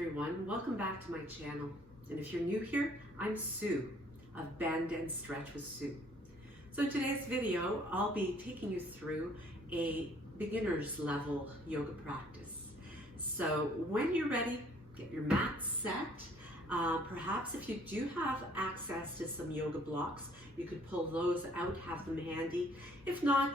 everyone, welcome back to my channel. And if you're new here, I'm Sue of Bend and Stretch with Sue. So in today's video, I'll be taking you through a beginner's level yoga practice. So when you're ready, get your mat set. Perhaps if you do have access to some yoga blocks, you could pull those out, have them handy. If not,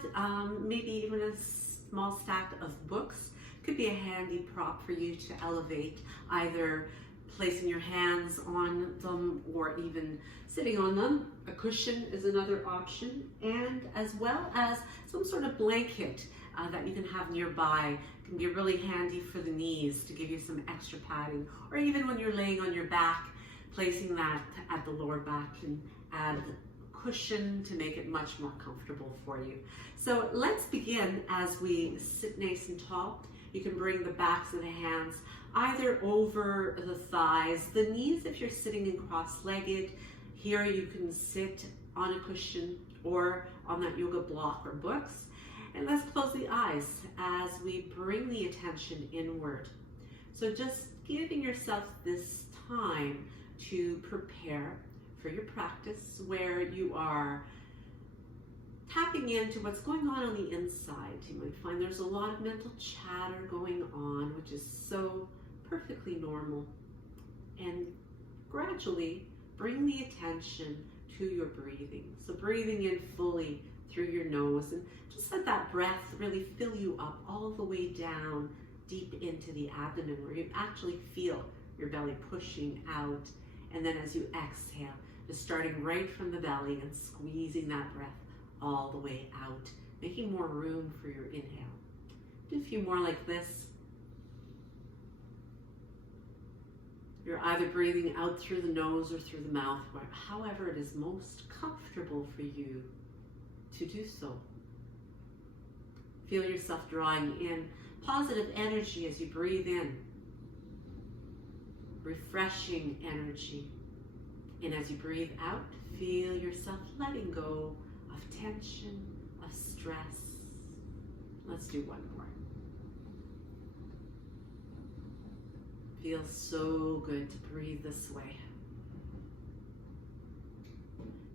maybe even a small stack of books could be a handy prop for you to elevate, either placing your hands on them or even sitting on them. A cushion is another option, and as well as some sort of blanket that you can have nearby. It can be really handy for the knees to give you some extra padding, or even when you're laying on your back, placing that at the lower back can add cushion to make it much more comfortable for you. So let's begin as we sit nice and tall. You can bring the backs of the hands either over the thighs, the knees if you're sitting in cross-legged. Here you can sit on a cushion or on that yoga block or books. And let's close the eyes as we bring the attention inward. So just giving yourself this time to prepare for your practice, where you are tapping into what's going on the inside. You might find there's a lot of mental chatter going on, which is so perfectly normal. And gradually bring the attention to your breathing. So breathing in fully through your nose, and just let that breath really fill you up all the way down deep into the abdomen, where you actually feel your belly pushing out. And then as you exhale, just starting right from the belly and squeezing that breath all the way out, making more room for your inhale. Do a few more like this. You're either breathing out through the nose or through the mouth, however it is most comfortable for you to do so. Feel yourself drawing in positive energy as you breathe in, refreshing energy. And as you breathe out, feel yourself letting go of tension, of stress. Let's do one more. Feels so good to breathe this way.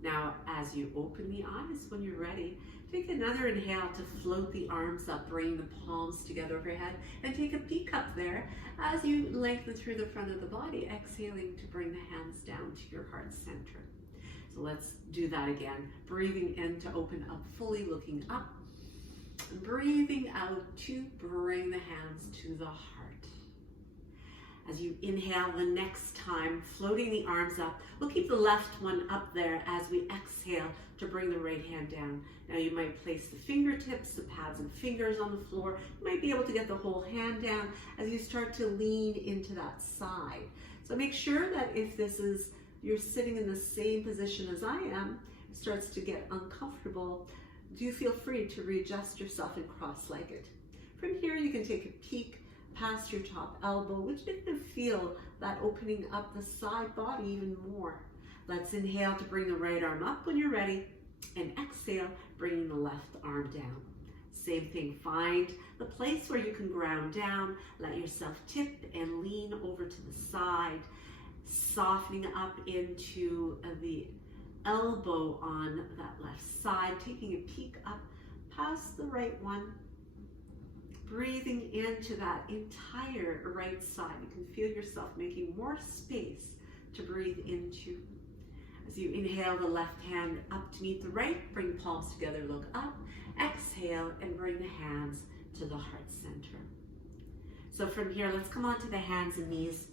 Now, as you open the eyes when you're ready, take another inhale to float the arms up, bring the palms together overhead, and take a peek up there as you lengthen through the front of the body, exhaling to bring the hands down to your heart center. So let's do that again. Breathing in to open up fully, looking up. Breathing out to bring the hands to the heart. As you inhale the next time, floating the arms up, we'll keep the left one up there as we exhale to bring the right hand down. Now you might place the fingertips, the pads and fingers on the floor. You might be able to get the whole hand down as you start to lean into that side. So make sure that if you're sitting in the same position as I am, it starts to get uncomfortable, do feel free to readjust yourself and cross-legged. From here you can take a peek past your top elbow, which makes you feel that opening up the side body even more. Let's inhale to bring the right arm up when you're ready, and exhale, bringing the left arm down. Same thing, find the place where you can ground down, let yourself tip and lean over to the side, softening up into the elbow on that left side, taking a peek up past the right one. Breathing into that entire right side. You can feel yourself making more space to breathe into. As you inhale the left hand up to meet the right, bring palms together, look up, exhale, and bring the hands to the heart center. So from here, let's come on to the hands and knees.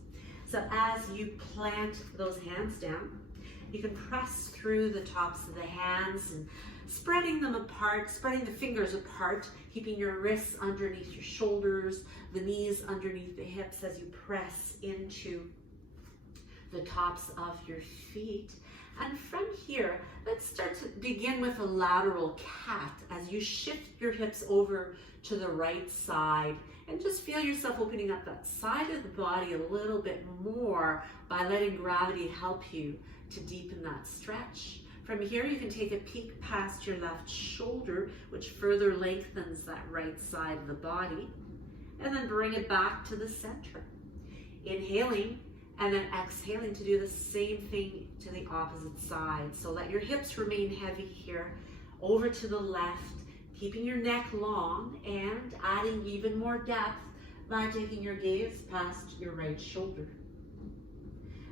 So as you plant those hands down, you can press through the tops of the hands and spreading them apart, spreading the fingers apart, keeping your wrists underneath your shoulders, the knees underneath the hips as you press into the tops of your feet. And from here, let's start to begin with a lateral cat as you shift your hips over to the right side, and just feel yourself opening up that side of the body a little bit more by letting gravity help you to deepen that stretch. From here, you can take a peek past your left shoulder, which further lengthens that right side of the body, and then bring it back to the center. Inhaling and then exhaling to do the same thing to the opposite side. So let your hips remain heavy here. Over to the left, keeping your neck long and adding even more depth by taking your gaze past your right shoulder.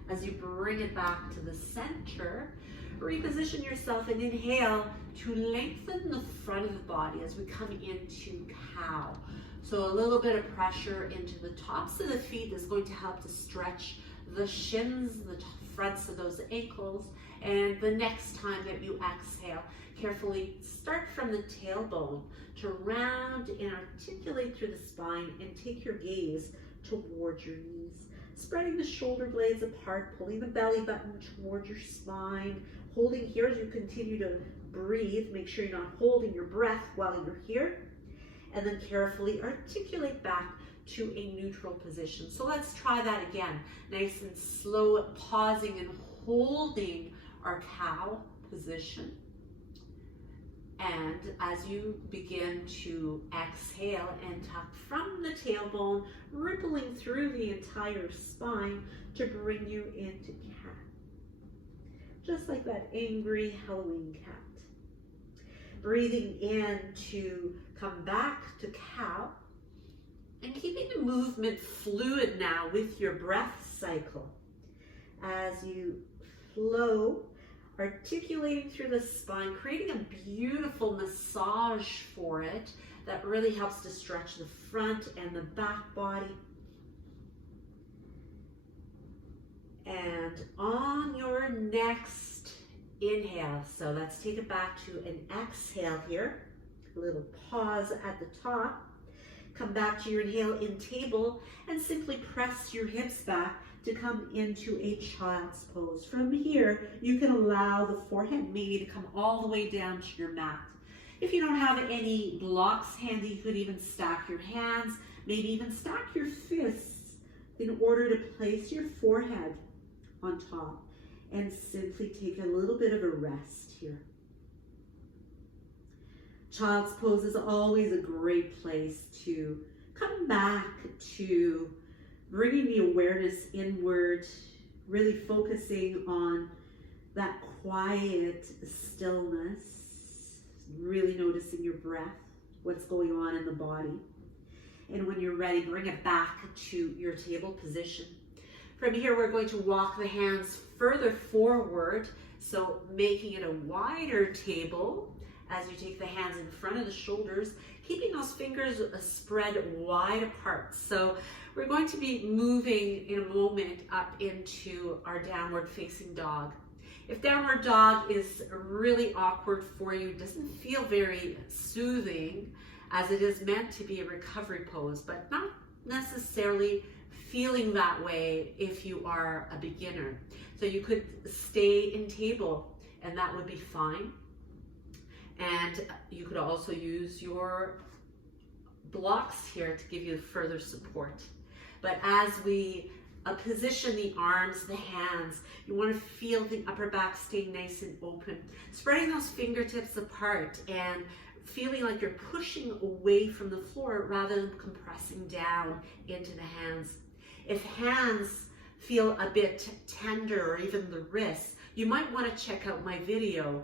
As you bring it back to the center, reposition yourself and inhale to lengthen the front of the body as we come into cow. So a little bit of pressure into the tops of the feet is going to help to stretch the shins, the fronts of those ankles. And the next time that you exhale, carefully start from the tailbone to round and articulate through the spine and take your gaze towards your knees. Spreading the shoulder blades apart, pulling the belly button towards your spine, holding here as you continue to breathe. Make sure you're not holding your breath while you're here. And then carefully articulate back to a neutral position. So let's try that again. Nice and slow, pausing and holding our cow position. And as you begin to exhale and tuck from the tailbone, rippling through the entire spine to bring you into cat. Just like that angry Halloween cat. Breathing in to come back to cow and keeping the movement fluid now with your breath cycle. As you flow, articulating through the spine, creating a beautiful massage for it that really helps to stretch the front and the back body. And on your next inhale, so let's take it back to an exhale here. A little pause at the top. Come back to your inhale in table and simply press your hips back to come into a child's pose. From here, you can allow the forehead maybe to come all the way down to your mat. If you don't have any blocks handy, you could even stack your hands, maybe even stack your fists in order to place your forehead on top and simply take a little bit of a rest here. Child's pose is always a great place to come back to bringing the awareness inward, really focusing on that quiet stillness, really noticing your breath, what's going on in the body. And when you're ready, bring it back to your table position. From here, we're going to walk the hands further forward, so making it a wider table as you take the hands in front of the shoulders, keeping those fingers spread wide apart. So we're going to be moving in a moment up into our downward facing dog. If downward dog is really awkward for you, doesn't feel very soothing, as it is meant to be a recovery pose, but not necessarily feeling that way if you are a beginner. So you could stay in table and that would be fine. And you could also use your blocks here to give you further support. But as we position the arms, the hands, you want to feel the upper back stay nice and open. Spreading those fingertips apart and feeling like you're pushing away from the floor rather than compressing down into the hands. If hands feel a bit tender, or even the wrists, you might want to check out my video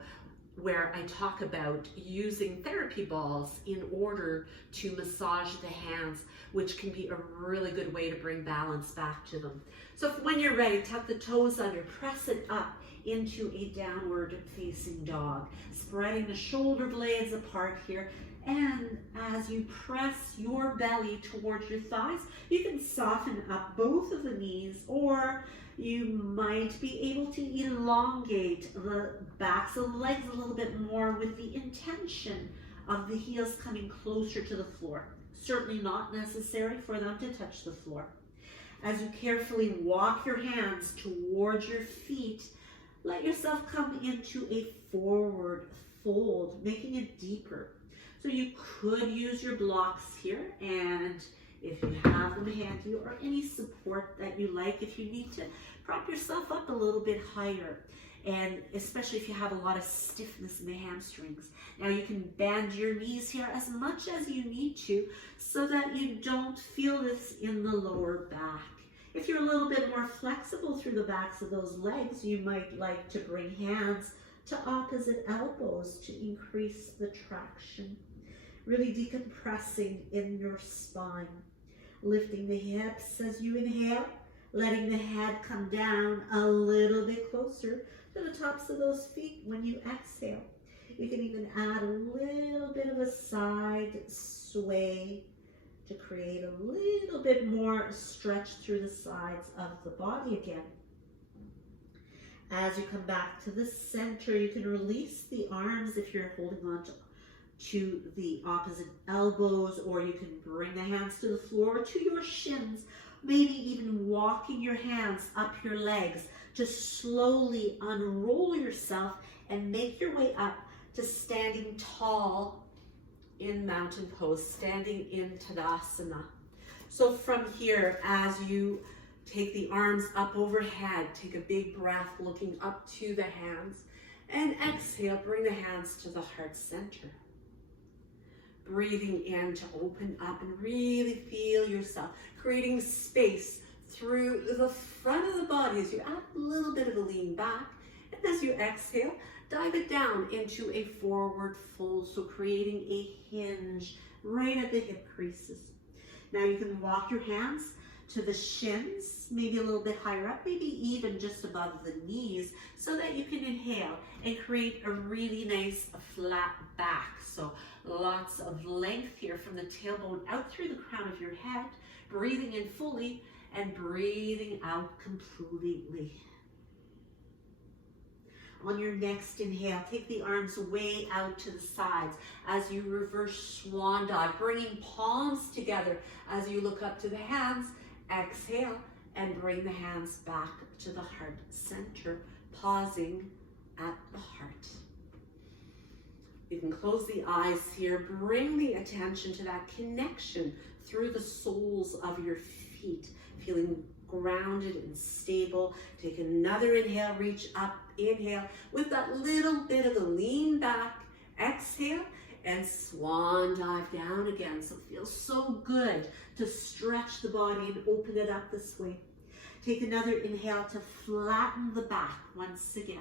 where I talk about using therapy balls in order to massage the hands, which can be a really good way to bring balance back to them. So when you're ready, tuck the toes under, press it up into a downward facing dog, spreading the shoulder blades apart here. And as you press your belly towards your thighs, you can soften up both of the knees, or you might be able to elongate the backs of the legs a little bit more with the intention of the heels coming closer to the floor. Certainly not necessary for them to touch the floor. As you carefully walk your hands towards your feet, let yourself come into a forward fold, making it deeper. So you could use your blocks here, and if you have them handy, or any support that you like, if you need to prop yourself up a little bit higher, and especially if you have a lot of stiffness in the hamstrings. Now you can bend your knees here as much as you need to so that you don't feel this in the lower back. If If you're a little bit more flexible through the backs of those legs, you might like to bring hands to opposite elbows to increase the traction. Really decompressing in your spine. Lifting the hips as you inhale, letting the head come down a little bit closer to the tops of those feet when you exhale. You can even add a little bit of a side sway to create a little bit more stretch through the sides of the body again. As you come back to the center, you can release the arms if you're holding on to the opposite elbows, or you can bring the hands to the floor, to your shins, maybe even walking your hands up your legs to slowly unroll yourself and make your way up to standing tall in mountain pose, standing in Tadasana. So from here, as you take the arms up overhead, take a big breath looking up to the hands, and exhale, bring the hands to the heart center. Breathing in to open up and really feel yourself, creating space through the front of the body as you add a little bit of a lean back. And as you exhale, dive it down into a forward fold, so creating a hinge right at the hip creases. Now you can walk your hands to the shins, maybe a little bit higher up, maybe even just above the knees, so that you can inhale and create a really nice flat back. So lots of length here from the tailbone out through the crown of your head, breathing in fully and breathing out completely. On your next inhale, take the arms way out to the sides as you reverse swan dive, bringing palms together as you look up to the hands. Exhale and bring the hands back to the heart center, pausing at the heart. You can close the eyes here, bring the attention to that connection through the soles of your feet, feeling grounded and stable. Take another inhale, reach up, inhale with that little bit of a lean back. Exhale and swan dive down again. So it feels so good to stretch the body and open it up this way. Take another inhale to flatten the back once again.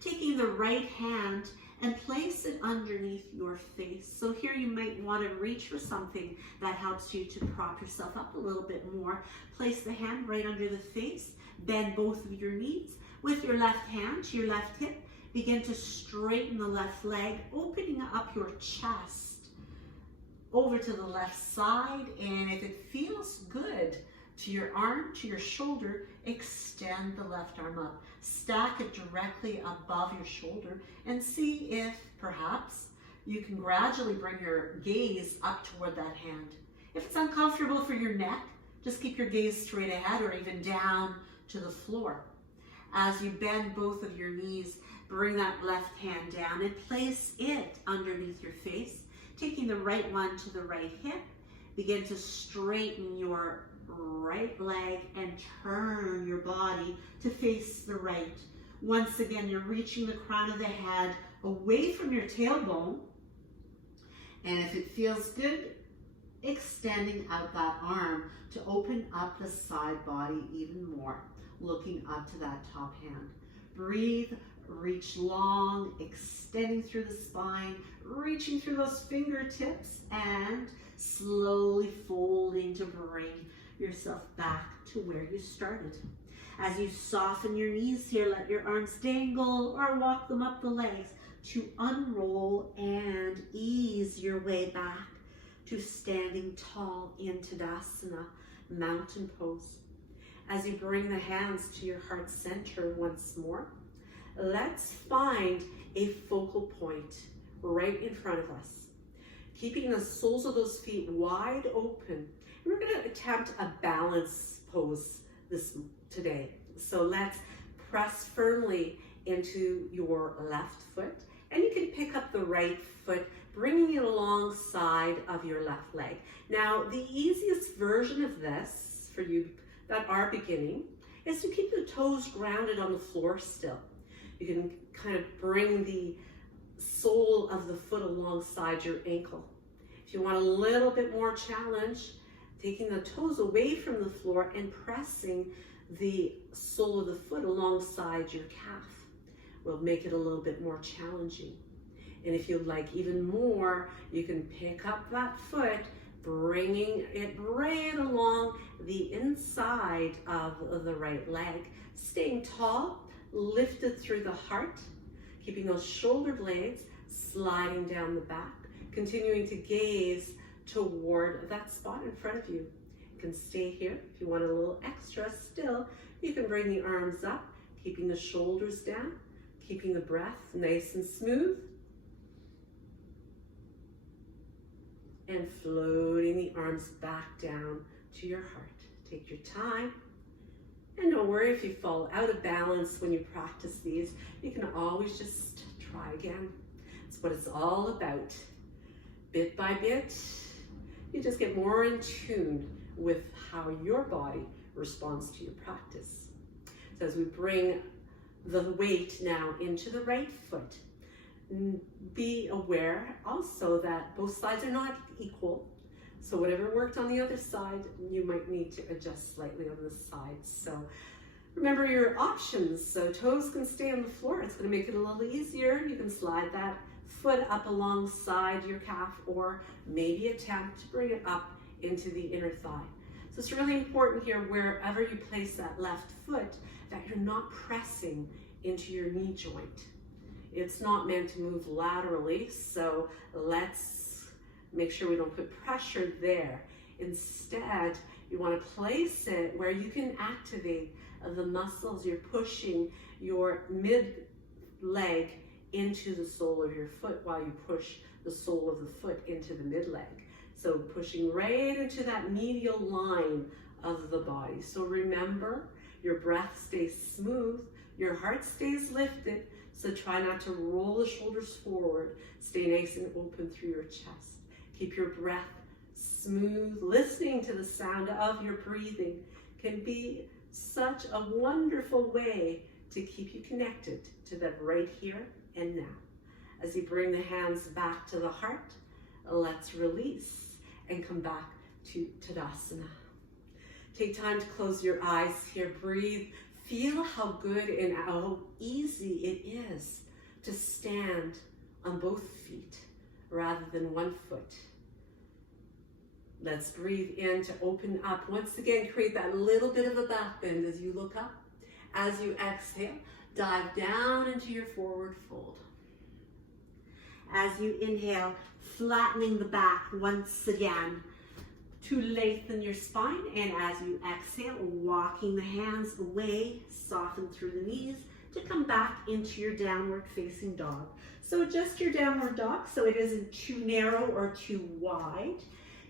Taking the right hand and place it underneath your face. So here you might want to reach for something that helps you to prop yourself up a little bit more. Place the hand right under the face, bend both of your knees. With your left hand to your left hip, begin to straighten the left leg, opening up your chest over to the left side. And if it feels good to your arm, to your shoulder, extend the left arm up. Stack it directly above your shoulder and see if perhaps you can gradually bring your gaze up toward that hand. If it's uncomfortable for your neck, just keep your gaze straight ahead or even down to the floor. As you bend both of your knees, bring that left hand down and place it underneath your face. Taking the right one to the right hip, begin to straighten your right leg and turn your body to face the right. Once again, you're reaching the crown of the head away from your tailbone. And if it feels good, extending out that arm to open up the side body even more, looking up to that top hand. Breathe, reach long, extending through the spine, reaching through those fingertips, and slowly folding to bring yourself back to where you started. As you soften your knees here, let your arms dangle or walk them up the legs to unroll and ease your way back to standing tall in Tadasana, mountain pose. As you bring the hands to your heart center once more, let's find a focal point right in front of us. Keeping the soles of those feet wide open. We're going to attempt a balance pose today. So let's press firmly into your left foot, and you can pick up the right foot, bringing it alongside of your left leg. Now, the easiest version of this for you that are beginning is to keep the toes grounded on the floor still. You can kind of bring the sole of the foot alongside your ankle. If you want a little bit more challenge, taking the toes away from the floor and pressing the sole of the foot alongside your calf. Will make it a little bit more challenging. And if you'd like even more, you can pick up that foot, bringing it right along the inside of the right leg, staying tall, lifted through the heart, keeping those shoulder blades sliding down the back, continuing to gaze toward that spot in front of you. You can stay here. If you want a little extra still, you can bring the arms up, keeping the shoulders down, keeping the breath nice and smooth, and floating the arms back down to your heart. Take your time, and don't worry if you fall out of balance when you practice these. You can always just try again. It's what it's all about. Bit by bit, you just get more in tune with how your body responds to your practice. So as we bring the weight now into the right foot, be aware also that both sides are not equal. So whatever worked on the other side, you might need to adjust slightly on this side. So remember your options. So toes can stay on the floor. It's going to make it a little easier. You can slide that foot up alongside your calf, or maybe attempt to bring it up into the inner thigh. So it's really important here, wherever you place that left foot, that you're not pressing into your knee joint. It's not meant to move laterally, so let's make sure we don't put pressure there. Instead, you want to place it where you can activate the muscles. You're pushing your mid leg into the sole of your foot while you push the sole of the foot into the mid leg. So pushing right into that medial line of the body. So remember, your breath stays smooth, your heart stays lifted, so try not to roll the shoulders forward. Stay nice and open through your chest. Keep your breath smooth. Listening to the sound of your breathing can be such a wonderful way to keep you connected to that right here and now. As you bring the hands back to the heart, let's release and come back to Tadasana. Take time to close your eyes here. Breathe. Feel how good and how easy it is to stand on both feet rather than one foot. Let's breathe in to open up. Once again, create that little bit of a back bend as you look up. As you exhale, dive down into your forward fold. As you inhale, flattening the back once again to lengthen your spine, and as you exhale, walking the hands away, soften through the knees to come back into your downward facing dog. So adjust your downward dog so it isn't too narrow or too wide.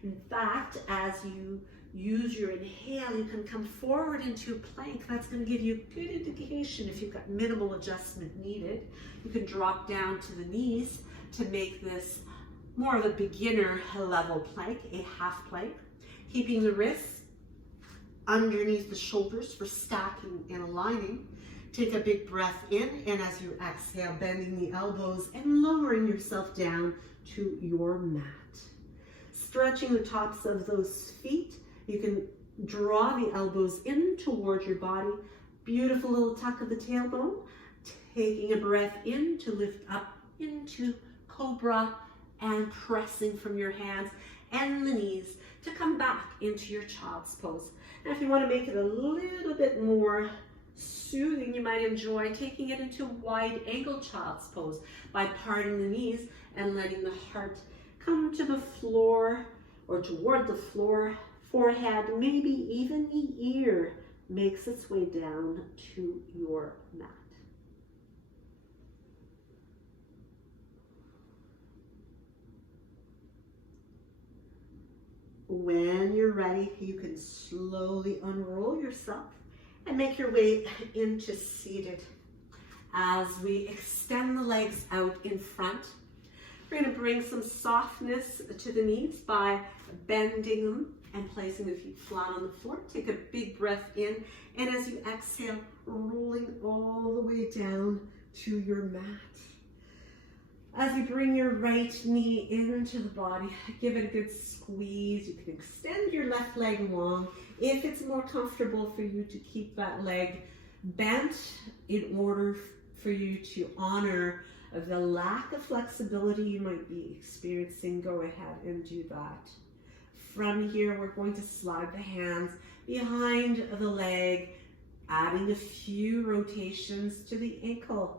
In fact, as you use your inhale, you can come forward into a plank. That's going to give you a good indication if you've got minimal adjustment needed. You can drop down to the knees to make this more of a beginner level plank, a half plank. Keeping the wrists underneath the shoulders for stacking and aligning. Take a big breath in, and as you exhale, bending the elbows and lowering yourself down to your mat. Stretching the tops of those feet. You can draw the elbows in towards your body. Beautiful little tuck of the tailbone. Taking a breath in to lift up into cobra and pressing from your hands and the knees to come back into your child's pose. Now, if you want to make it a little bit more soothing, you might enjoy taking it into wide angle child's pose by parting the knees and letting the heart come to the floor or toward the floor. Forehead, maybe even the ear, makes its way down to your mat. When you're ready, you can slowly unroll yourself and make your way into seated. As we extend the legs out in front, we're going to bring some softness to the knees by bending them and placing the feet flat on the floor. Take a big breath in, and as you exhale, rolling all the way down to your mat. As you bring your right knee into the body, give it a good squeeze. You can extend your left leg long if it's more comfortable for you to keep that leg bent in order for you to honor the lack of flexibility you might be experiencing. Go ahead and do that. From here, we're going to slide the hands behind the leg, adding a few rotations to the ankle.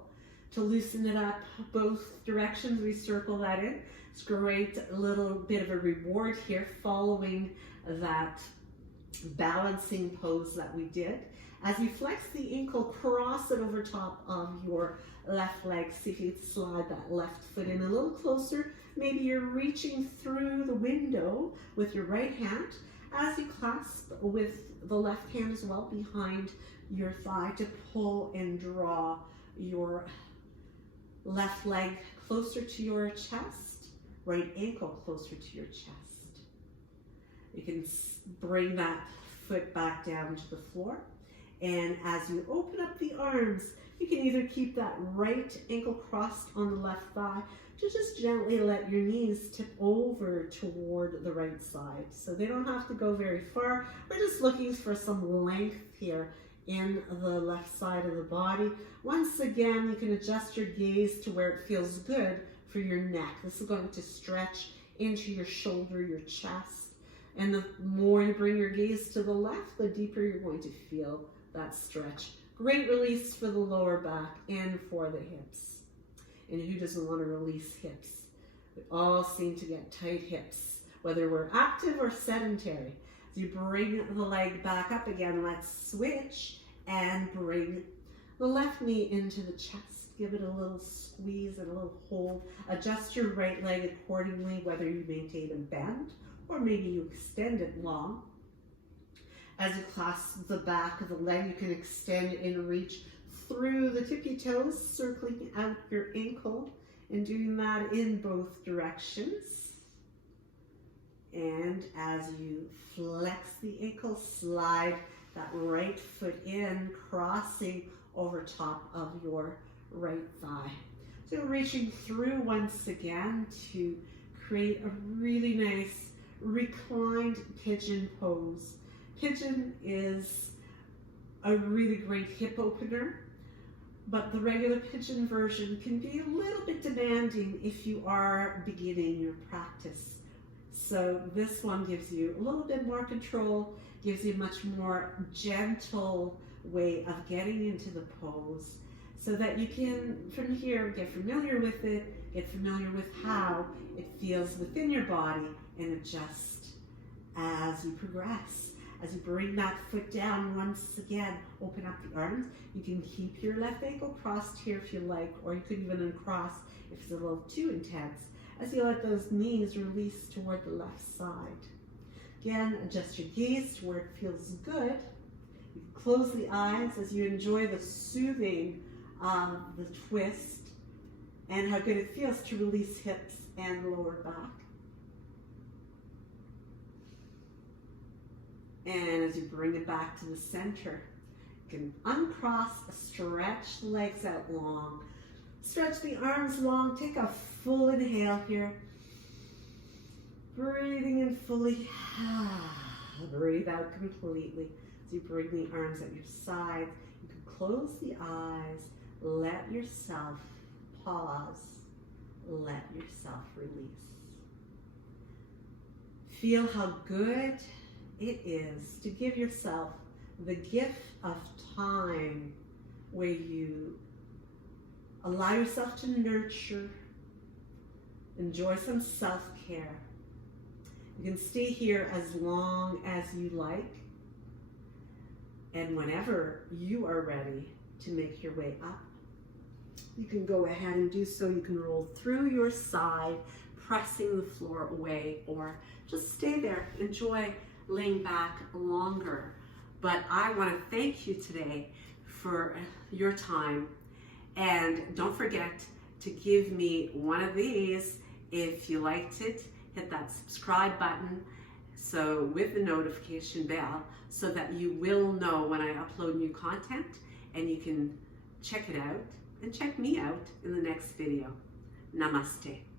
To loosen it up both directions, we circle that in. It's great, a little bit of a reward here following that balancing pose that we did. As you flex the ankle, cross it over top of your left leg. See if you can slide that left foot in a little closer. Maybe you're reaching through the window with your right hand as you clasp with the left hand as well behind your thigh to pull and draw your left leg closer to your chest, right ankle closer to your chest. You can bring that foot back down to the floor. And as you open up the arms, you can either keep that right ankle crossed on the left thigh to just gently let your knees tip over toward the right side. So they don't have to go very far. We're just looking for some length here in the left side of the body. Once again, you can adjust your gaze to where it feels good for your neck. This is going to stretch into your shoulder, your chest. And the more you bring your gaze to the left, the deeper you're going to feel that stretch. Great release for the lower back and for the hips. And who doesn't want to release hips? We all seem to get tight hips, whether we're active or sedentary. As you bring the leg back up again, let's switch and bring the left knee into the chest. Give it a little squeeze and a little hold. Adjust your right leg accordingly, whether you maintain a bend or maybe you extend it long. As you clasp the back of the leg, you can extend and reach through the tippy toes, circling out your ankle and doing that in both directions. And as you flex the ankle, slide that right foot in, crossing over top of your right thigh. So reaching through once again to create a really nice reclined pigeon pose. Pigeon is a really great hip opener, but the regular pigeon version can be a little bit demanding if you are beginning your practice. So this one gives you a little bit more control, gives you a much more gentle way of getting into the pose so that you can, from here, get familiar with it, get familiar with how it feels within your body and adjust as you progress. As you bring that foot down, once again, open up the arms. You can keep your left ankle crossed here if you like, or you could even uncross if it's a little too intense. As you let those knees release toward the left side. Again, adjust your gaze to where it feels good. You can close the eyes as you enjoy the soothing of the twist and how good it feels to release hips and lower back. And as you bring it back to the center, you can uncross, stretch the legs out long. Stretch the arms long, take a full inhale here. Breathing in fully, breathe out completely. As you bring the arms at your side, you can close the eyes, let yourself pause, let yourself release. Feel how good it is to give yourself the gift of time where you allow yourself to nurture, enjoy some self-care. You can stay here as long as you like, and whenever you are ready to make your way up, you can go ahead and do so. You can roll through your side, pressing the floor away, or just stay there, enjoy laying back longer. But I want to thank you today for your time, and don't forget to give me one of these if you liked it. Hit that subscribe button with the notification bell so that you will know when I upload new content, and you can check it out and check me out in the next video. Namaste.